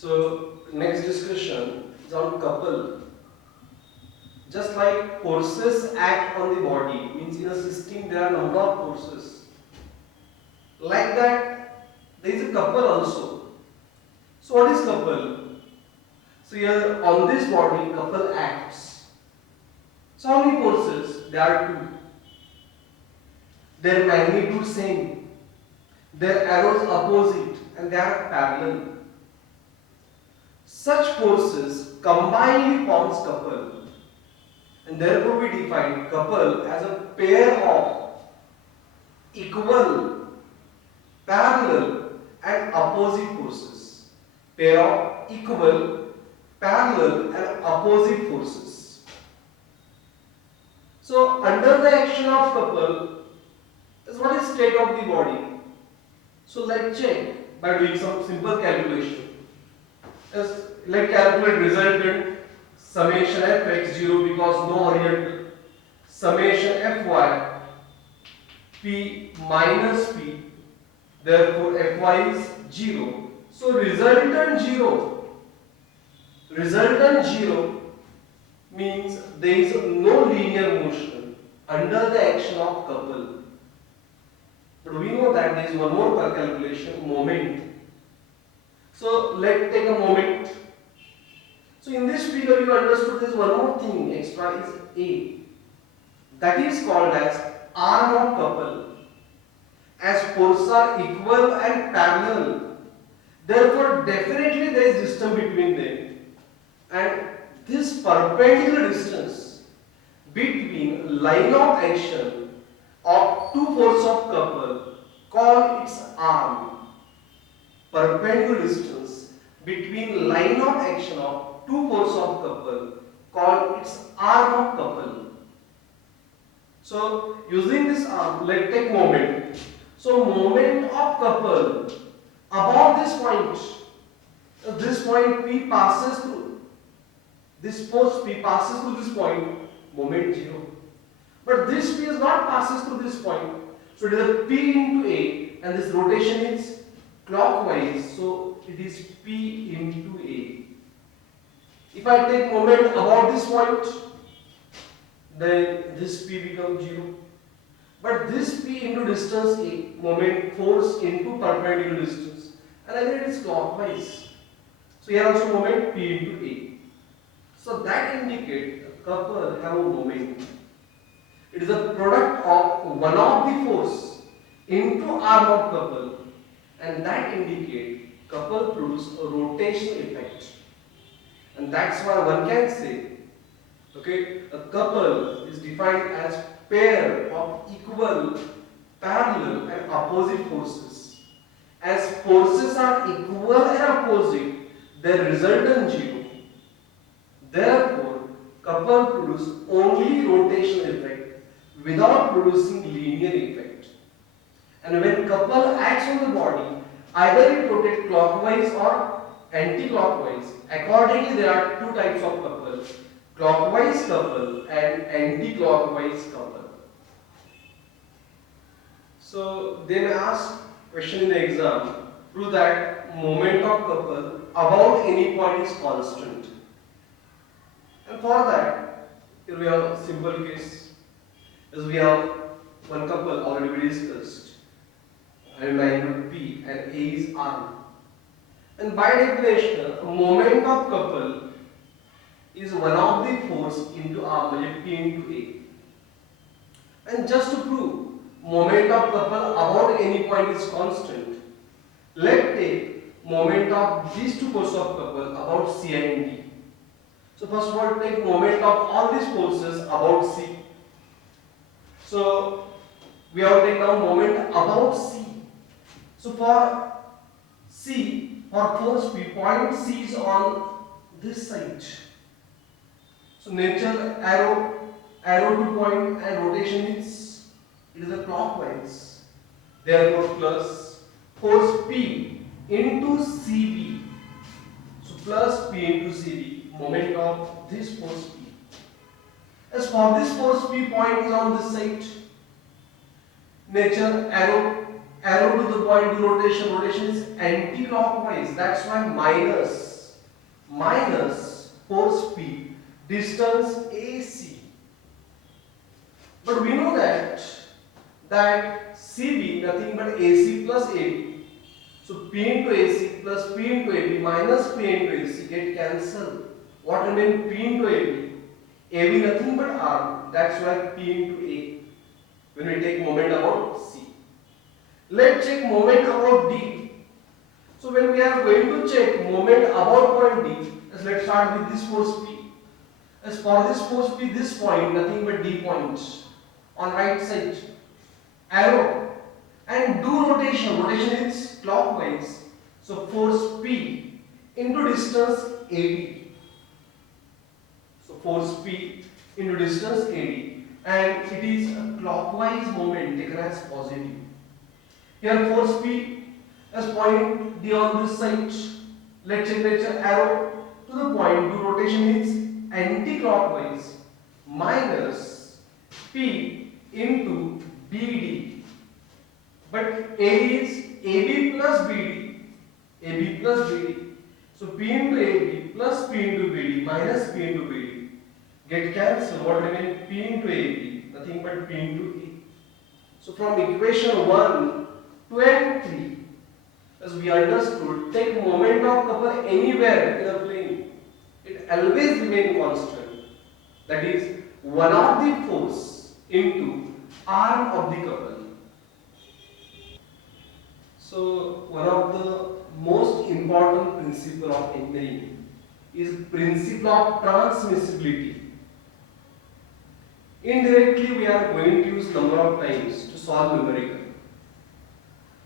So next discussion is on couple. Just like forces act on the body, means in a system there are number of forces. Like that, there is a couple also. So what is couple? So here on this body, couple acts. So how many forces? There are two. Their magnitude same. Their arrows opposite and they are parallel. Such forces combinedly forms couple. And therefore we define couple as a pair of equal, parallel and opposite forces. Pair of equal, parallel and opposite forces. So under the action of couple is what is state of the body. So let's check by doing some simple calculation. Let's calculate resultant summation f x0 because no oriental, summation fy p minus p, therefore fy is 0. So resultant 0 means there is no linear motion under the action of couple. But we know that there is one more calculation, moment. So let's take a moment. So in this figure you understood there is one more thing extra is A. That is called as arm of couple. As forces are equal and parallel, therefore definitely there is distance between them. And this perpendicular distance between line of action of two forces of couple call its arm. Perpendicular distance between line of action of two forces of couple called its arm of couple. So using this arm, let's take moment. So moment of couple above this point P passes through, this force P passes through this point, moment 0. But this P is not passes through this point. So it is a P into A and this rotation is clockwise. So it is P into A. If I take moment about this point, then this P becomes 0. But this P into distance A, moment force into perpendicular distance, and again it is clockwise. So here also moment P into A. So that indicates a couple have a moment. It is a product of one of the force into arm of couple, and that indicates couple produce a rotational effect. And that's why one can say, okay, a couple is defined as pair of equal, parallel and opposite forces. As forces are equal and opposite, their resultant 0. Therefore, couple produce only rotational effect without producing linear effect. And when couple acts on the body, either it rotates clockwise or anti-clockwise. Accordingly, there are two types of couple: clockwise couple and anti-clockwise couple. So they may ask question in the exam, prove that moment of couple about any point is constant. And for that, here we have a simple case. As we have one couple already we discussed, and magnitude P and A is arm. And by definition, a moment of couple is one of the force into arm, P into A. And just to prove moment of couple about any point is constant, let's take moment of these two forces of couple about C and D. So first of all, take moment of all these forces about C. So we have taken now moment about C. So for C, for force P, point C is on this side. So nature arrow to point and rotation is, it is a clockwise. Therefore plus force P into CV. So plus P into CV, moment of this force P. As for this force P, point is on this side. Nature arrow to the point, the rotation is anti-clockwise. That's why minus. minus force P, distance AC. But we know that CB nothing but AC plus AB. So P into AC plus P into AB minus P into AC get cancelled. What remains? P into AB. AB nothing but R. That's why P into A. When we take moment about C. Let's check moment about D. So when we are going to check moment about point D, let's start with this force P. As for this force P, this point nothing but D points on right side. Arrow and do rotation. Rotation is clockwise. So force P into distance AD. So force P into distance AD, and it is a clockwise moment taken as positive. Here force P as point D on this side. Let's check arrow to the point. Do rotation is anti-clockwise minus P into BD. But A is AB plus BD. AB plus BD. So P into AB plus P into BD minus P into BD get cancelled. What remains? P into AB, nothing but P into A. So from equation 1, 2 and 3, as we understood, take moment of couple anywhere in a plane, it always remains constant. That is 1 of the force into arm of the couple. So one of the most important principle of engineering is principle of transmissibility. Indirectly, we are going to use number of times to solve numerical.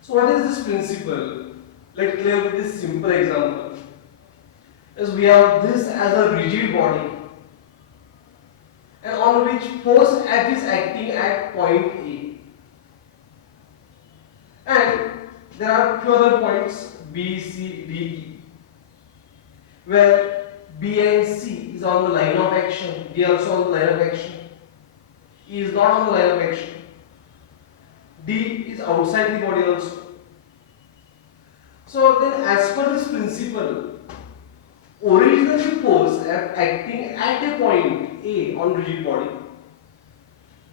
So what is this principle? Let's clear with this simple example. As we have this as a rigid body, and on which force F is acting at point A. And there are few other points B, C, D, E, where B and C is on the line of action, D also on the line of action, E is not on the line of action, D is outside the body also. So then as per this principle, originally force acting at a point A on rigid body.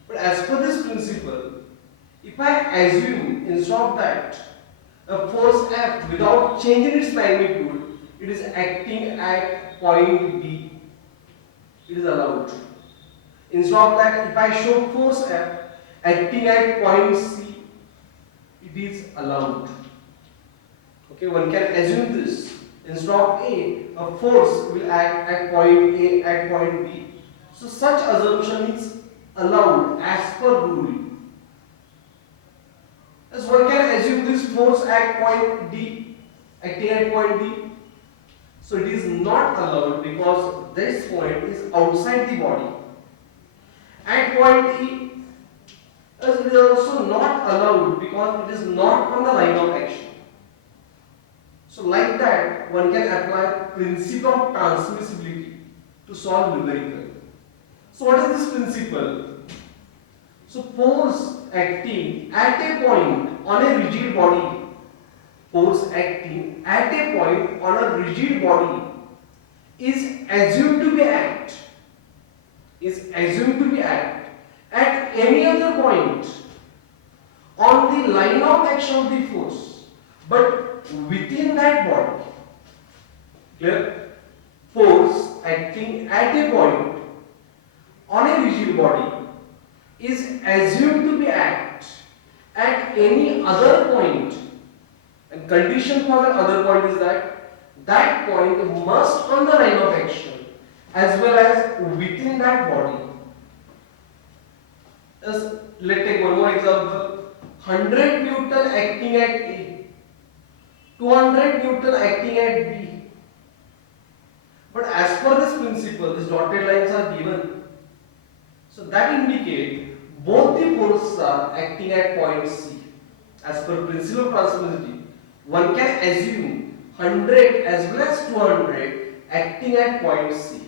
But as per this principle, if I assume instead of that a force F without changing its magnitude, it is acting at point B, it is allowed. Instead of that, if I show force F acting at point C, it is allowed. Okay, one can assume this. Instead of a force will act at point A at point B. So such assumption is allowed as per rule. As one can assume this force at point D, acting at point D. So it is not allowed because this point is outside the body. At point E, as it is also not allowed because it is not on the line of action. So like that, one can apply principle of transmissibility to solve numerical. So what is this principle? So force acting at a point on a rigid body, force acting at a point on a rigid body is assumed to be act at any other point on the line of action of the force, but within that body. Clear? Force acting at a point on a rigid body is assumed to be act at any other point, and condition for that other point is that point must on the line of action as well as within that body. Let's take one more example. 100 Newton acting at A, 200 Newton acting at B. But as per this principle, these dotted lines are given. So that indicates both the forces are acting at point C. As per principle of transmissibility, one can assume 100 as well as 200 acting at point C.